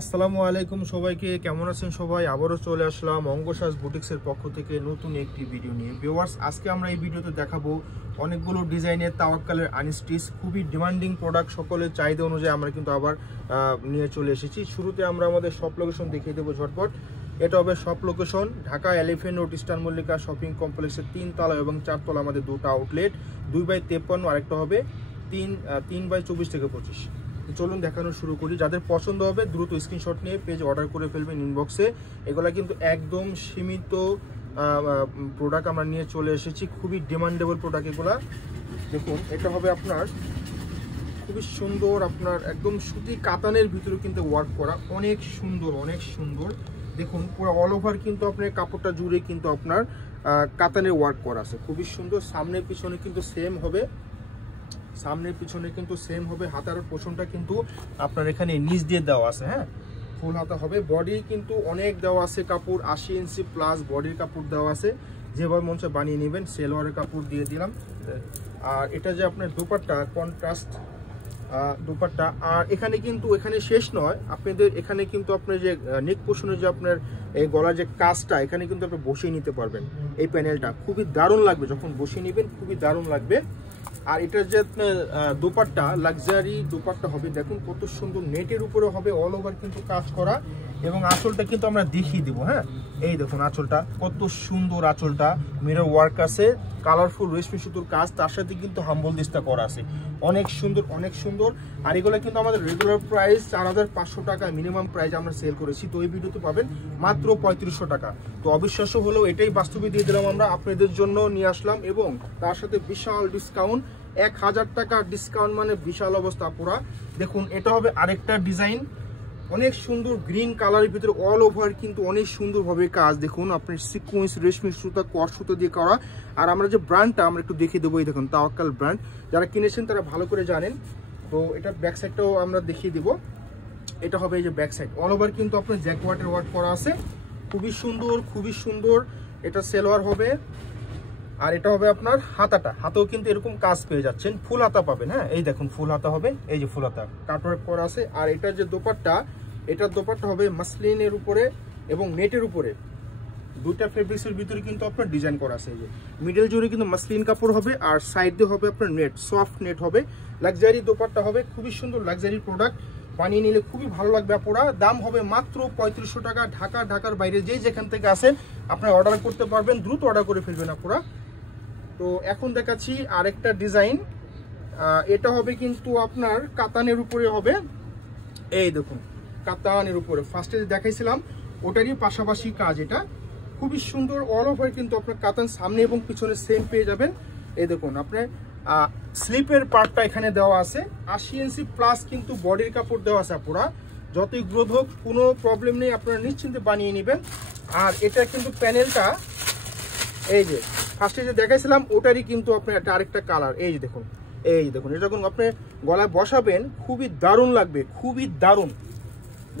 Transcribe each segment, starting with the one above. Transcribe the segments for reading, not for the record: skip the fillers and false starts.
আসসালামু আলাইকুম সবাইকে, কেমন আছেন সবাই? আবারও চলে আসলাম অঙ্গসাজ বুটিক্সের পক্ষ থেকে নতুন একটি ভিডিও নিয়ে। ভিউয়ার্স, আজকে আমরা এই ভিডিওতে দেখাবো অনেকগুলো ডিজাইনের তাওয়াক্কালের আনস্টিচ, খুবই ডিমান্ডিং প্রোডাক্ট, সকলের চাহিদা অনুযায়ী আমরা কিন্তু আবার নিয়ে চলে এসেছি। শুরুতে আমরা আমাদের শপ লোকেশন দেখিয়ে দেবো ঝটপট। এটা হবে shop location Dhaka elephant road eastern Mallika shopping কমপ্লেক্সের 3 তলা এবং 4 তলা আমাদের দুটো আউটলেট, 2/53, আরেকটা হবে 3/24 থেকে 25। চলুন দেখানো শুরু করি। যাদের পছন্দ হবে দ্রুত স্ক্রিনশট নিয়ে পেজ অর্ডার করে ফেলবেন ইনবক্সে। এগুলা কিন্তু একদম সীমিত প্রোডাক্ট আমরা নিয়ে চলে এসেছি, খুবই ডিমান্ডেবল প্রোডাক্ট এগুলা। দেখুন, এটা হবে আপনার খুবই সুন্দর, আপনার একদম সুতি কাতানের ভিতরে কিন্তু ওয়ার্ক করা, অনেক সুন্দর অনেক সুন্দর। দেখুন, পুরো অল ওভার কিন্তু আপনার কাপড়টা জুড়ে কিন্তু আপনার কাতানের ওয়ার্ক করা আছে, খুবই সুন্দর। সামনে পিছনে কিন্তু সেম হবে, সামনের পিছনে কিন্তু সেম হবে। হাতার পোষণটা কিন্তু আপনার এখানে নিচ দিয়ে দেওয়া আছে, হ্যাঁ, ফুল হাতা হবে। বডি কিন্তু অনেক দেওয়া আছে কাপড়, 80 ইঞ্চি প্লাস বডির কাপড় দেওয়া আছে, যেভাবে মন চায় বানিয়ে নেবেন। সেলোয়ারের কাপড় দিয়ে দিলাম। আর এটা যে আপনার দুপাট্টা, কন্ট্রাস্ট দুপাট্টা। আর এখানে কিন্তু এখানে শেষ নয়, আপনাদের এখানে কিন্তু আপনার যে নেক পোষণের যে আপনার এই গলার যে কাজটা, এখানে কিন্তু আপনি বসিয়ে নিতে পারবেন। এই প্যানেলটা খুবই দারুণ লাগবে, যখন বসিয়ে নেবেন খুবই দারুণ লাগবে। আর এটার যে দুপাট্টা, লাক্সারি দুপাট্টা হবে, দেখুন কত সুন্দর, নেটের উপরে হবে, অল ওভার কিন্তু কাজ করা। এবং আঁচলটা কিন্তু আমরা দেখিয়ে দেবো, হ্যাঁ, এই দেখুন আঁচলটা কত সুন্দর, আঁচলটা মিরর ওয়ার্ক আছে, কালারফুল রেশমি সুতোর কাজ, তার সাথে কিন্তু হাম্বল দিস্তা করা আছে, অনেক সুন্দর অনেক সুন্দর। আর এগুলো কিন্তু আমাদের রেগুলার প্রাইস 4500 টাকা মিনিমাম প্রাইস আমরা সেল করেছি, তো এই ভিডিওতে পাবেন মাত্র 3500 টাকা। তো অবিশ্বাস্য হলেও এটাই বাস্তবে দিয়ে দিলাম, আমরা আপনাদের জন্য নিয়ে আসলাম। এবং তার সাথে বিশাল ডিসকাউন্ট, 1000 টাকা ডিসকাউন্ট, মানে বিশাল অবস্থা পুরা। দেখুন, এটা হবে আরেকটা ডিজাইন, অনেক সুন্দর গ্রিন কালারের ভিতরে অল ওভার কিন্তু অনেক সুন্দরভাবে কাজ। দেখুন, আপনার সিকোয়েন্স রেশমি সুতা, কট সুতো দিয়ে করা। আর আমরা যে ব্র্যান্ডটা আমরা একটু দেখিয়ে দেবো, এই দেখুন তাওয়াক্কাল ব্র্যান্ড, যারা কিনেছেন তারা ভালো করে জানেন। তো এটা ব্যাক সাইডটাও আমরা দেখিয়ে দেবো। এটা হবে এই যে ব্যাক সাইড, অল ওভার কিন্তু আপনার জ্যাকওয়াটের ওয়ার্ক করা আছে, খুবই সুন্দর খুবই সুন্দর। এটা সেলোয়ার হবে। আর এটা হবে আপনার হাতাটা, হাতেও কিন্তু এরকম কাজ পেয়ে যাচ্ছেন, ফুল হাতা পাবেন, হ্যাঁ, এই দেখুন ফুল হাতা হবে, এই যে ফুল হাতা কাটওয়ার্ক করা আছে। আর এটার যে দোপাট্টা, এটার দোপাট্টা হবে মাসলিনের উপরে এবং নেটের উপরে, দুইটা ফেব্রিক্সের ভিতরে কিন্তু আপনার ডিজাইন করা আছে। এই যে মিডল জুড়ে কিন্তু মাসলিন কাপড় হবে, আর সাইড দিয়ে হবে আপনার নেট, সফট নেট হবে। লাক্সারি দোপাট্টা হবে, খুবই সুন্দর লাক্সারি প্রোডাক্ট, বানিয়ে নিলে খুবই ভালো লাগবে আপনারা। দাম হবে মাত্র 3500 টাকা। ঢাকার বাইরে যেখান থেকে আসেন আপনারা অর্ডার করতে পারবেন, দ্রুত অর্ডার করে ফেলবেন আপনারা। তো এখন দেখাচ্ছি আরেকটা ডিজাইন, এটা হবে কিন্তু আপনার কাতানের উপরে হবে, এই দেখুন কাতানের উপরে। ফার্স্টে দেখাইছিলাম ওটারই পাশাপাশি কাজ, এটা খুবই সুন্দর, অল ওভার কিন্তু আপনার কাতান সামনে এবং পিছনে সেম পেয়ে যাবেন। এই দেখুন আপনার স্লিপের পার্টটা এখানে দেওয়া আছে, 80 ইঞ্চি প্লাস কিন্তু বডির কাপড় দেওয়া আছে পুরা, যতই গ্রোথ হোক কোনো প্রবলেম নেই, আপনারা নিশ্চিন্তে বানিয়ে নেবেন। আর এটা কিন্তু প্যানেলটা, এই যে ফার্স্টে যে দেখাইছিলাম ওটারই কিন্তু আপনার একটা আরেকটা কালার, এই যে দেখুন, এই দেখুন, এটা যখন আপনি গলায় বসাবেন খুবই দারুণ লাগবে, খুবই দারুণ।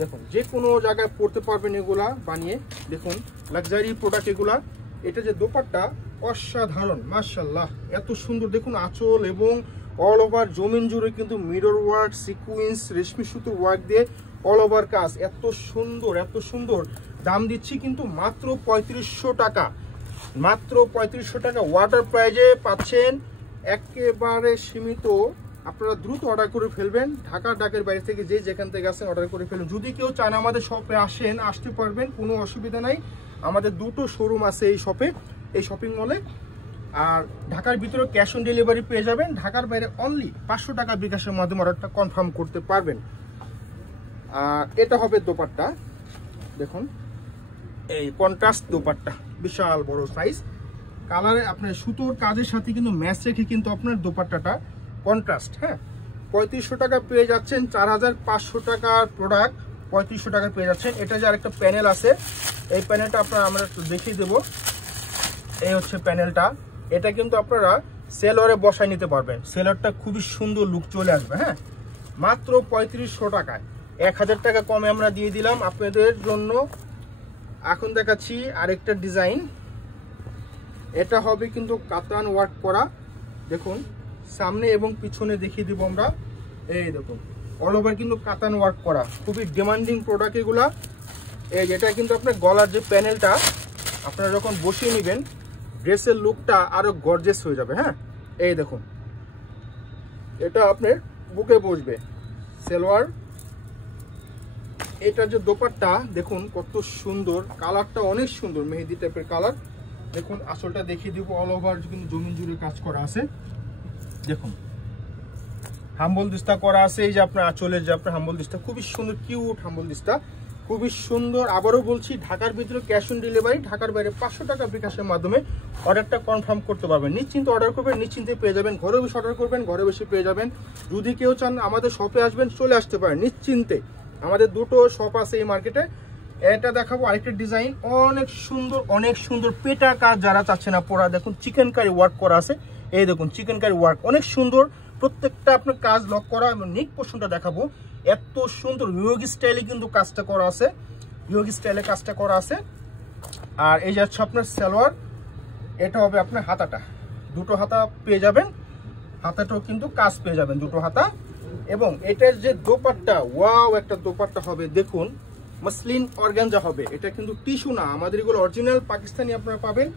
দেখুন, যে কোনো জায়গায় পরতে পারবেন এগুলা বানিয়ে। দেখুন লাক্সারি প্রোডাক্ট এগুলা। এটা যে দোপাট্টা অসাধারণ, মাশাআল্লাহ, এত সুন্দর। দেখুন আঁচল এবং অল ওভার জমিন জুড়ে কিন্তু মিরর ওয়ার্ক, সিকুয়েন্স, রেশমি সুতোর ওয়ার্ক দিয়ে অল ওভার কাজ, এত সুন্দর এত সুন্দর। দাম দিচ্ছি কিন্তু মাত্র 3500 টাকা, মাত্র 3500 টাকা। ওয়াটার প্রাইজে পাচ্ছেন, একেবারে সীমিত। আপনারা দ্রুত অর্ডার করে ফেলবেন। ঢাকার বাইরে থেকে যেখান থেকে আসেন অর্ডার করে ফেলবেন। যদি কেউ চান আমাদের শপে আসতে পারবেন, কোনো অসুবিধা নাই। আমাদের দুটো শোরুম আছে এই শপে, এই শপিং মলে। আর ঢাকার ভিতরে ক্যাশ অন ডেলিভারি পেয়ে যাবেন। ঢাকার বাইরে অনলি 500 টাকা বিকাশের মাধ্যমে অর্ডারটা কনফার্ম করতে পারবেন। আর এটা হবে দোপাট্টা, দেখুন এই কন্ট্রাস্ট দোপাট্টা, বিশাল বড় সাইজ, কালারে আপনার সুতোর কাজের সাথে কিন্তু ম্যাচ রেখে কিন্তু আপনার দোপাট্টাটা কন্ট্রাস্ট, হ্যাঁ। 3500 টাকা পেয়ে যাচ্ছেন, 4500 টাকার প্রোডাক্ট 3500 টাকা পেয়ে যাচ্ছেন। এটা যে আরেকটা প্যানেল আছে, এই প্যানেলটা আপনারা আমরা একটু দেখিয়ে দেবো। এই হচ্ছে প্যানেলটা, এটা কিন্তু আপনারা সেলোয়ারে বসায় নিতে পারবেন, সেলোয়ারটা খুবই সুন্দর লুক চলে আসবে, হ্যাঁ। মাত্র 3500 টাকায় 1000 টাকা কমে আমরা দিয়ে দিলাম আপনাদের জন্য। এখন দেখাচ্ছি আরেকটা ডিজাইন, এটা হবে কিন্তু কাতান ওয়ার্ক করা। দেখুন সামনে এবং পিছনে দেখিয়ে দিব আমরা, এই দেখুন অল ওভার কিন্তু কাতান ওয়ার্ক করা, খুবই ডিমান্ডিং প্রোডাক্ট এগুলা। এই যেটা কিন্তু আপনার গলার যে প্যানেলটা আপনারা যখন বসিয়ে নেবেন ড্রেসের লুকটা আরো গর্জিয়াস হয়ে যাবে। হ্যাঁ, এই দেখুন এটা আপনার বুকে বসবে। সালোয়ার, এটা যে দোপাট্টা দেখুন কত সুন্দর, কালারটা অনেক সুন্দর, মেহেদি টাইপের কালার। দেখুন আসলটা দেখিয়ে দিব, অল ওভার কিন্তু জমিন জুড়ে কাজ করা আছে। দেখুন হাম্বল দিস্তা করা আছে, এই যে আপনার আঁচলের যে আপনার হাম্বল দিস্তা খুবই সুন্দর, কিউট হাম্বল দিস্তা, খুবই সুন্দর। আবারও বলছি, ঢাকার ভিতরে ক্যাশ অন ডেলিভারি, ঢাকার বাইরে 500 টাকা বিকাশের মাধ্যমে অর্ডারটা কনফার্ম করতে পারবেন। নিশ্চিন্তে অর্ডার করবেন, নিশ্চিন্তে পেয়ে যাবেন। ঘরে বসে অর্ডার করবেন, ঘরে বসে পেয়ে যাবেন। যদি কেউ চান আমাদের শপে আসবেন, চলে আসতে পারেন নিশ্চিন্তে। আমাদের দুটো শপ আছে এই মার্কেটে। এটা দেখাবো আরেকটা ডিজাইন, অনেক সুন্দর, অনেক সুন্দর পেটা কাজ যারা চাচ্ছে না পরা, দেখুন চিকেন কারি ওয়ার্ক করা আছে। এই দেখুন চিকেন কারি ওয়ার্ক অনেক সুন্দর, প্রত্যেকটা আপনার কাজ লক করা। এবং নেক পোর্শনটা দেখাবো, এত সুন্দর ইয়োগি স্টাইলে কিন্তু কাজটা করা আছে, ইয়োগি স্টাইলে কাজটা করা আছে। আর এই যাচ্ছে আপনার সালোয়ার, এটা হবে আপনার হাতাটা, দুটো হাতা পেয়ে যাবেন, হাতাটাও কিন্তু কাজ পেয়ে যাবেন দুটো হাতা। এবং এটার যে দোপাট্টা, ওয়াও একটা দোপাট্টা হবে, দেখুন মসলিন অর্গানজা হবে। এটা কিন্তু টিস্যু না, আমাদের এগুলো অরিজিনাল পাকিস্তানি আপনারা পাবেন।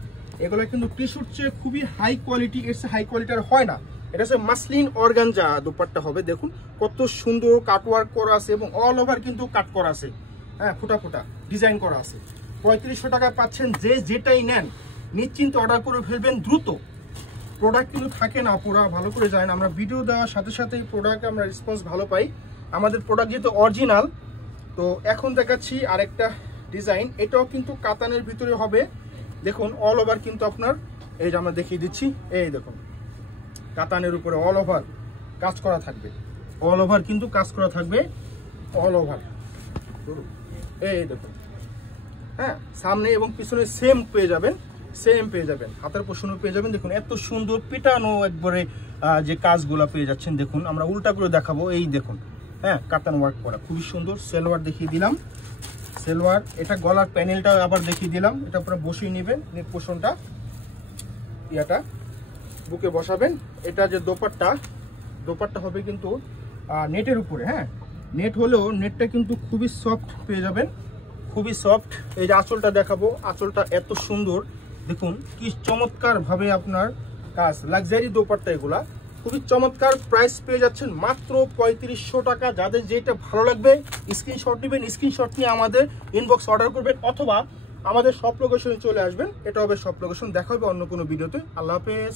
এগুলো কিন্তু টিস্যুর চেয়ে খুবই হাই কোয়ালিটি, এর চেয়ে হাই কোয়ালিটির হয় না। এটা হচ্ছে মাসলিন অর্গানজা দোপাট্টা হবে। দেখুন কত সুন্দর কাটওয়ার্ক করা আছে এবং অল ওভার কিন্তু কাট করা আছে। হ্যাঁ, ফোটা ফোটা ডিজাইন করা আছে। 3500 টাকায় পাচ্ছেন। যে যেটাই নেন নিশ্চিন্তে অর্ডার করে ফেলবেন দ্রুত। প্রোডাক্ট কিন্তু থাকে না, পুরো ভালো করে যায় না। আমরা ভিডিও দেওয়ার সাথে সাথেই প্রোডাক্ট আমরা রেসপন্স ভালো পাই। আমাদের প্রোডাক্ট যেহেতু অরিজিনাল। তো এখন দেখাচ্ছি আরেকটা ডিজাইন, এটাও কিন্তু কাতানের ভিতরে হবে। দেখুন অল ওভার কিন্তু আপনার, এই যে আমরা দেখিয়ে দিচ্ছি, এই দেখুন কাতানের উপরে অল ওভার কাজ করা থাকবে, অল ওভার কিন্তু কাজ করা থাকবে, অল ওভার। এই দেখুন, হ্যাঁ সামনে এবং পিছনে সেম পেয়ে যাবেন, সেম পেয়ে যাবেন, হাতের পোষণও পেয়ে যাবেন। দেখুন এত সুন্দর পিটানো একবারে যে কাজগুলো পেয়ে যাচ্ছেন। দেখুন আমরা উল্টা করে দেখাবো, এই দেখুন, হ্যাঁ কাতান ওয়ার্ক করা খুবই সুন্দর। সালোয়ার দেখিয়ে দিলাম, সালোয়ার, এটা গলার প্যানেলটা আবার দেখিয়ে দিলাম। এটা আপনারা বসিয়ে নেবেন, নেক পোষণটা ইয়াটা বুকে বসাবেন। এটা যে দোপাট্টা, দোপাট্টা হবে কিন্তু নেটের উপরে। হ্যাঁ, নেট হলেও নেটটা কিন্তু খুবই সফট পেয়ে যাবেন, খুবই সফট। এই যে আঁচলটা দেখাবো, আঁচলটা এত সুন্দর, দেখুন কি চমৎকার ভাবে আপনার কাজ, লাক্সারি দোপাট্টা এগুলা খুবই চমৎকার। প্রাইস পেয়ে যাচ্ছেন মাত্র 3500 টাকা। যাদের যেটা ভালো লাগবে স্ক্রিনশট নেবেন, স্ক্রিনশট নিয়ে আমাদের ইনবক্স অর্ডার করবেন অথবা আমাদের শপ লোকেশনে চলে আসবেন। এটা হবে শপ লোকেশন। দেখা হবে অন্য কোনো ভিডিওতে। আল্লাহ হাফেজ।